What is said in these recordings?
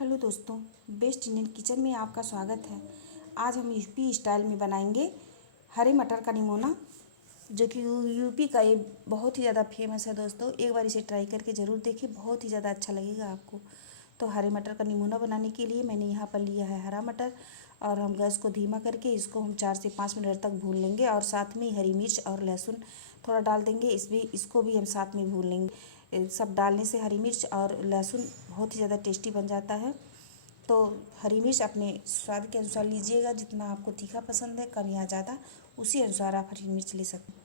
Hello दोस्तों, best Indian kitchen में आपका स्वागत है। आज हम यूपी स्टाइल में बनाएंगे हरे मटर का निमोना, जो कि यूपी का ये बहुत ही ज़्यादा फेमस है। दोस्तों, एक बार इसे ट्राई करके ज़रूर देखिए, बहुत ही ज़्यादा अच्छा लगेगा आपको। तो हरे मटर का निमोना बनाने के लिए मैंने यहाँ पर लिया है हरा मटर, और हम गैस को धीमा करके इसको हम 4 से 5 मिनट तक भून लेंगे। और साथ में हरी मिर्च और लहसुन थोड़ा डाल देंगे, इसको भी हम साथ में भून लेंगे। सब डालने से हरी मिर्च और लहसुन बहुत ही ज़्यादा टेस्टी बन जाता है। तो हरी मिर्च अपने स्वाद के अनुसार लीजिएगा, जितना आपको तीखा पसंद है, कम या ज़्यादा, उसी अनुसार आप हरी मिर्च ले सकते हैं।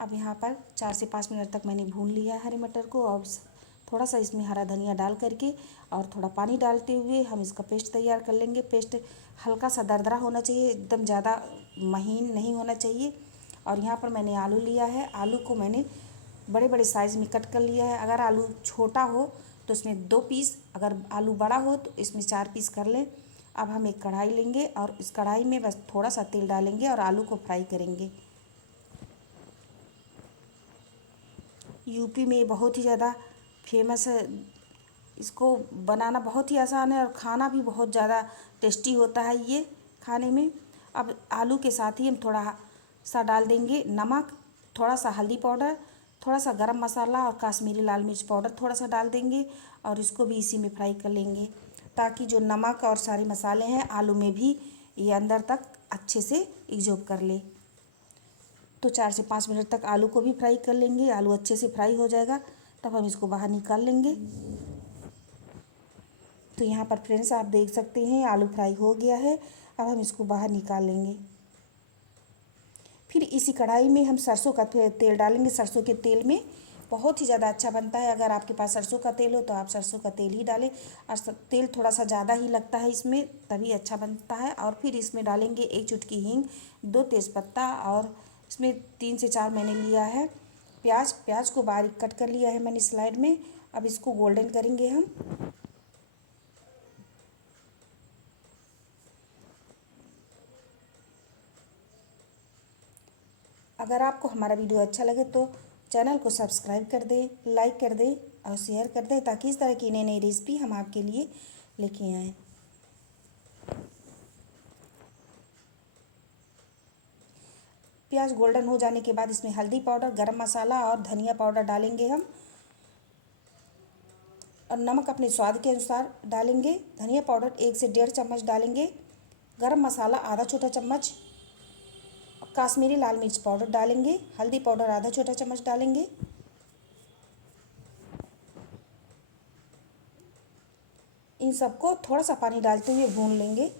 अब यहाँ पर 4 से 5 मिनट तक मैंने भून लिया है हरे मटर को। अब थोड़ा सा इसमें हरा धनिया डाल करके और थोड़ा पानी डालते हुए हम इसका पेस्ट तैयार कर लेंगे। पेस्ट हल्का सा दरदरा होना चाहिए, एकदम ज़्यादा महीन नहीं होना चाहिए। और यहाँ पर मैंने आलू लिया है, आलू को मैंने बड़े बड़े साइज़ में कट कर लिया है। अगर आलू छोटा हो तो इसमें 2 पीस, अगर आलू बड़ा हो तो इसमें 4 पीस कर लें। अब हम एक कढ़ाई लेंगे और इस कढ़ाई में बस थोड़ा सा तेल डालेंगे और आलू को फ्राई करेंगे। यूपी में बहुत ही ज़्यादा फेमस है, इसको बनाना बहुत ही आसान है और खाना भी बहुत ज़्यादा टेस्टी होता है ये खाने में। अब आलू के साथ ही हम थोड़ा सा डाल देंगे नमक, थोड़ा सा हल्दी पाउडर, थोड़ा सा गरम मसाला और कश्मीरी लाल मिर्च पाउडर थोड़ा सा डाल देंगे। और इसको भी इसी में फ्राई कर लेंगे, ताकि जो नमक और सारे मसाले हैं आलू में भी ये अंदर तक अच्छे से एब्जॉर्ब कर ले। तो 4 से 5 मिनट तक आलू को भी फ्राई कर लेंगे। आलू अच्छे से फ्राई हो जाएगा तब हम इसको बाहर निकाल लेंगे। तो यहाँ पर फ्रेंड्स आप देख सकते हैं आलू फ्राई हो गया है। अब हम इसको बाहर निकाल लेंगे। फिर इसी कढ़ाई में हम सरसों का तेल डालेंगे। सरसों के तेल में बहुत ही ज़्यादा अच्छा बनता है। अगर आपके पास सरसों का तेल हो तो आप सरसों का तेल ही डालें, और तेल थोड़ा सा ज़्यादा ही लगता है इसमें, तभी अच्छा बनता है। और फिर इसमें डालेंगे 1 चुटकी हींग, 2 तेज़पत्ता, और इसमें 3 से 4 मैंने लिया है प्याज। प्याज को बारीक कट कर लिया है मैंने स्लाइड में। अब इसको गोल्डन करेंगे हम। अगर आपको हमारा वीडियो अच्छा लगे तो चैनल को सब्सक्राइब कर दें, लाइक कर दें और शेयर कर दें, ताकि इस तरह की नई नई रेसिपी हम आपके लिए लेके आएँ। प्याज गोल्डन हो जाने के बाद इसमें हल्दी पाउडर, गरम मसाला और धनिया पाउडर डालेंगे हम, और नमक अपने स्वाद के अनुसार डालेंगे। धनिया पाउडर 1 से 1.5 चम्मच डालेंगे, गरम मसाला आधा छोटा चम्मच, कश्मीरी लाल मिर्च पाउडर डालेंगे, हल्दी पाउडर आधा छोटा चम्मच डालेंगे। इन सबको थोड़ा सा पानी डालते हुए भून लेंगे।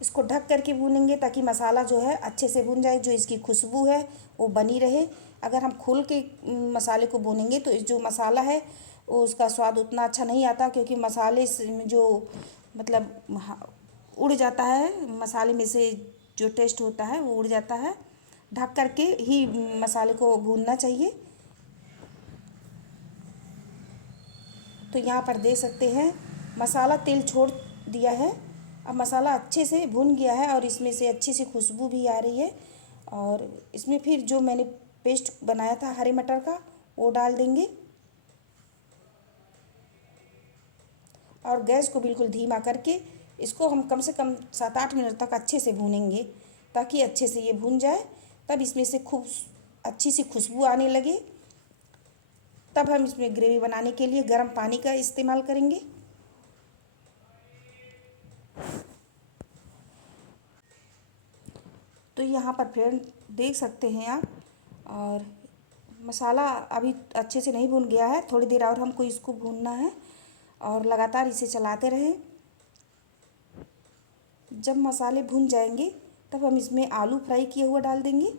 इसको ढक करके भूनेंगे ताकि मसाला जो है अच्छे से भून जाए, जो इसकी खुशबू है वो बनी रहे। अगर हम खोल के मसाले को भूनेंगे तो इस जो मसाला है वो उसका स्वाद उतना अच्छा नहीं आता, क्योंकि मसाले में जो मतलब उड़ जाता है, मसाले में से जो टेस्ट होता है वो उड़ जाता है। ढक करके ही मसाले को भूनना चाहिए। तो यहाँ पर देख सकते हैं मसाला तेल छोड़ दिया है। अब मसाला अच्छे से भुन गया है और इसमें से अच्छी सी खुशबू भी आ रही है। और इसमें फिर जो मैंने पेस्ट बनाया था हरे मटर का वो डाल देंगे, और गैस को बिल्कुल धीमा करके इसको हम कम से कम 7-8 मिनट तक अच्छे से भूनेंगे, ताकि अच्छे से ये भून जाए। तब इसमें से खूब अच्छी सी खुशबू आने लगे। तब हम इसमें ग्रेवी बनाने के लिए गर्म पानी का इस्तेमाल करेंगे। तो यहाँ पर फ्रेंड देख सकते हैं आप, और मसाला अभी अच्छे से नहीं भून गया है, थोड़ी देर और हमको इसको भूनना है और लगातार इसे चलाते रहें। जब मसाले भून जाएंगे तब हम इसमें आलू फ्राई किए हुआ डाल देंगे,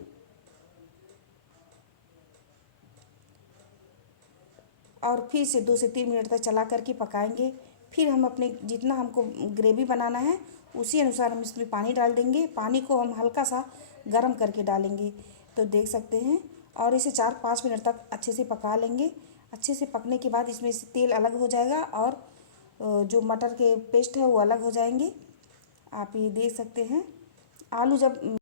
और फिर से 2 से 3 मिनट तक चला करके पकाएंगे। फिर हम अपने जितना हमको ग्रेवी बनाना है उसी अनुसार हम इसमें पानी डाल देंगे। पानी को हम हल्का सा गर्म करके डालेंगे। तो देख सकते हैं, और इसे 4-5 मिनट तक अच्छे से पका लेंगे। अच्छे से पकने के बाद इसमें से तेल अलग हो जाएगा और जो मटर के पेस्ट है वो अलग हो जाएंगे। आप ये देख सकते हैं। आलू जब